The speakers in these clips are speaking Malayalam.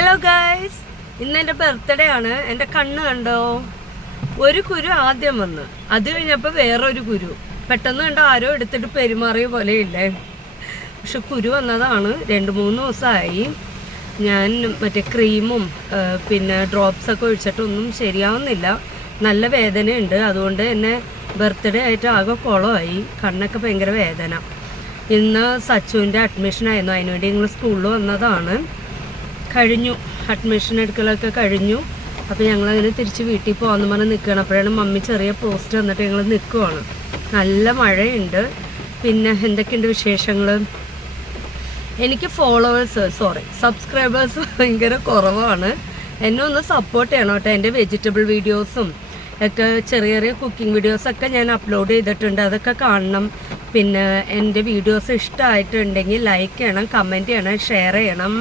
ഹലോ ഗൈസ്, ഇന്ന് എൻ്റെ ബർത്ത്ഡേ ആണ്. എൻ്റെ കണ്ണ് കണ്ടോ? ഒരു കുരു ആദ്യം വന്ന്, അത് കഴിഞ്ഞപ്പോൾ വേറൊരു കുരു പെട്ടെന്ന് കണ്ട ആരോ എടുത്തിട്ട് പെരുമാറിയ പോലെയില്ലേ. പക്ഷെ കുരു വന്നതാണ്. 2-3 ദിവസമായി. ഞാൻ മറ്റേ ക്രീമും പിന്നെ ഡ്രോപ്സൊക്കെ ഒഴിച്ചിട്ടൊന്നും ശരിയാവുന്നില്ല. നല്ല വേദനയുണ്ട്. അതുകൊണ്ട് തന്നെ ബർത്ത്ഡേ ആയിട്ട് ആകെ കുളമായി. കണ്ണൊക്കെ ഭയങ്കര വേദന. ഇന്ന് സച്ചുവിൻ്റെ അഡ്മിഷനായിരുന്നു. അതിനുവേണ്ടി ഞങ്ങൾ സ്കൂളിൽ വന്നതാണ്. കഴിഞ്ഞു, അഡ്മിഷൻ എടുക്കലൊക്കെ കഴിഞ്ഞു. അപ്പോൾ ഞങ്ങളങ്ങനെ തിരിച്ച് വീട്ടിൽ പോകാമെന്ന് പറഞ്ഞ് നിൽക്കുകയാണ്. അപ്പോഴാണ് മമ്മി ചെറിയ പോസ്റ്റ് വന്നിട്ട് ഞങ്ങൾ നിൽക്കുവാണ്. നല്ല മഴയുണ്ട്. പിന്നെ എന്തൊക്കെയുണ്ട് വിശേഷങ്ങൾ? എനിക്ക് സബ്സ്ക്രൈബേഴ്സ് ഭയങ്കര കുറവാണ്. എന്നെ ഒന്ന് സപ്പോർട്ട് ചെയ്യണം കേട്ടോ. എൻ്റെ വെജിറ്റബിൾ വീഡിയോസും ഒക്കെ ചെറിയ ചെറിയ കുക്കിംഗ് വീഡിയോസൊക്കെ ഞാൻ അപ്ലോഡ് ചെയ്തിട്ടുണ്ട്. അതൊക്കെ കാണണം. പിന്നെ എൻ്റെ വീഡിയോസ് ഇഷ്ടമായിട്ടുണ്ടെങ്കിൽ ലൈക്ക് ചെയ്യണം, കമൻറ്റ് ചെയ്യണം, ഷെയർ ചെയ്യണം.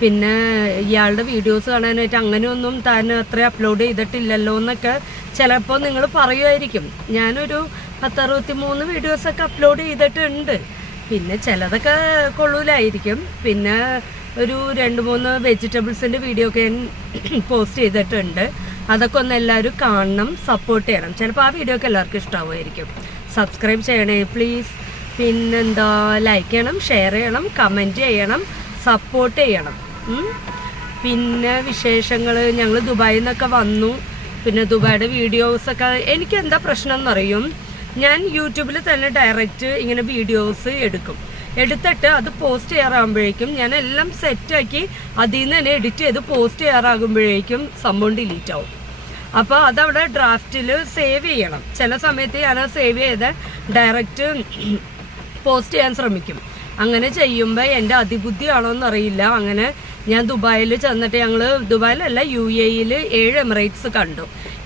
പിന്നെ ഇയാളുടെ വീഡിയോസ് കാണാനായിട്ട് അങ്ങനെയൊന്നും താൻ അത്ര അപ്ലോഡ് ചെയ്തിട്ടില്ലല്ലോ എന്നൊക്കെ ചിലപ്പോൾ നിങ്ങൾ പറയുമായിരിക്കും. ഞാനൊരു 10-63 വീഡിയോസൊക്കെ അപ്ലോഡ് ചെയ്തിട്ടുണ്ട്. പിന്നെ ചിലതൊക്കെ കൊള്ളൂലായിരിക്കും. പിന്നെ ഒരു 2-3 വെജിറ്റബിൾസിൻ്റെ വീഡിയോ ഒക്കെ ഞാൻ പോസ്റ്റ് ചെയ്തിട്ടുണ്ട്. അതൊക്കെ ഒന്ന് എല്ലാവരും കാണണം, സപ്പോർട്ട് ചെയ്യണം. ചിലപ്പോൾ ആ വീഡിയോ ഒക്കെ എല്ലാവർക്കും ഇഷ്ടമാവുമായിരിക്കും. സബ്സ്ക്രൈബ് ചെയ്യണേ പ്ലീസ്. പിന്നെന്താ, ലൈക്ക് ചെയ്യണം, ഷെയർ ചെയ്യണം, കമൻറ്റ് ചെയ്യണം, സപ്പോർട്ട് ചെയ്യണം. പിന്നെ വിശേഷങ്ങൾ, ഞങ്ങൾ ദുബായിൽ നിന്നൊക്കെ വന്നു. പിന്നെ ദുബായിയുടെ വീഡിയോസൊക്കെ എനിക്ക് എന്താ പ്രശ്നം എന്നറിയും. ഞാൻ യൂട്യൂബിൽ തന്നെ ഡയറക്റ്റ് ഇങ്ങനെ വീഡിയോസ് എടുത്തിട്ട് അത് പോസ്റ്റ് ചെയ്യാറാകുമ്പോഴേക്കും ഞാൻ എല്ലാം സെറ്റാക്കി അതിൽ നിന്ന് തന്നെ എഡിറ്റ് ചെയ്ത് പോസ്റ്റ് ചെയ്യാറാകുമ്പോഴേക്കും സംഭവം ഡിലീറ്റ് ആവും. അപ്പോൾ അതവിടെ ഡ്രാഫ്റ്റിൽ സേവ് ചെയ്യണം. ചില സമയത്ത് ഞാൻ സേവ് ചെയ്ത് ഡയറക്റ്റ് പോസ്റ്റ് ചെയ്യാൻ ശ്രമിക്കും. അങ്ങനെ ചെയ്യുമ്പോൾ എൻ്റെ അതിബുദ്ധിയാണോ എന്നറിയില്ല. അങ്ങനെ ഞാൻ ദുബായിൽ ചെന്നിട്ട്, ഞങ്ങൾ ദുബായിലല്ല UAE 7 എമിറേറ്റ്സ് കണ്ടു.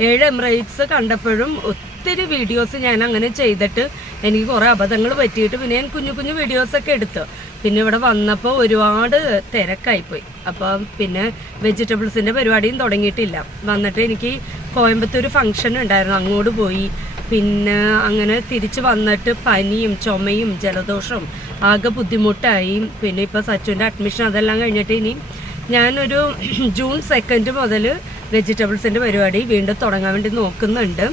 7 എമിറേറ്റ്സ് കണ്ടപ്പോഴും ഒത്തിരി വീഡിയോസ് ഞാൻ അങ്ങനെ ചെയ്തിട്ട് എനിക്ക് കുറേ അബദ്ധങ്ങൾ പറ്റിയിട്ട് പിന്നെ ഞാൻ കുഞ്ഞു കുഞ്ഞു വീഡിയോസൊക്കെ എടുത്തു. പിന്നെ ഇവിടെ വന്നപ്പോൾ ഒരുപാട് തിരക്കായിപ്പോയി. അപ്പം പിന്നെ വെജിറ്റബിൾസിൻ്റെ പരിപാടിയും തുടങ്ങിയിട്ടില്ല. വന്നിട്ട് എനിക്ക് കോയമ്പത്തൂർ ഫംഗ്ഷൻ ഉണ്ടായിരുന്നു, അങ്ങോട്ട് പോയി. പിന്നെ അങ്ങനെ തിരിച്ച് വന്നിട്ട് പനിയും ചുമയും ജലദോഷവും ആകെ ബുദ്ധിമുട്ടായി. പിന്നെ ഇപ്പോൾ സച്ചുവിൻ്റെ അഡ്മിഷൻ അതെല്ലാം കഴിഞ്ഞിട്ട് ഇനി ഞാനൊരു ജൂൺ 2 മുതൽ വെജിറ്റബിൾസിൻ്റെ പരിപാടി വീണ്ടും തുടങ്ങാൻ വേണ്ടി നോക്കുന്നുണ്ട്.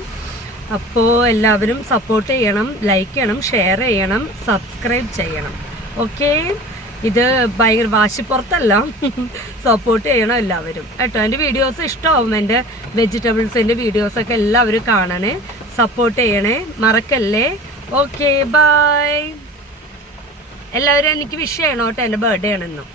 അപ്പോൾ എല്ലാവരും സപ്പോർട്ട് ചെയ്യണം, ലൈക്ക് ചെയ്യണം, ഷെയർ ചെയ്യണം, സബ്സ്ക്രൈബ് ചെയ്യണം. ഓക്കെ, ഇത് ഭയങ്കര വാശിപ്പുറത്തല്ല, സപ്പോർട്ട് ചെയ്യണം എല്ലാവരും കേട്ടോ. എൻ്റെ വീഡിയോസ് ഇഷ്ടമാവും. എൻ്റെ വെജിറ്റബിൾസിൻ്റെ വീഡിയോസൊക്കെ എല്ലാവരും കാണണേ, സപ്പോർട്ട് ചെയ്യണേ, മറക്കല്ലേ. Okay, bye. എല്ലാവരും എനിക്ക് വിഷ് ചെയ്യണം കേട്ടോ, എൻ്റെ ബർത്ത്ഡേ ആണെന്നും.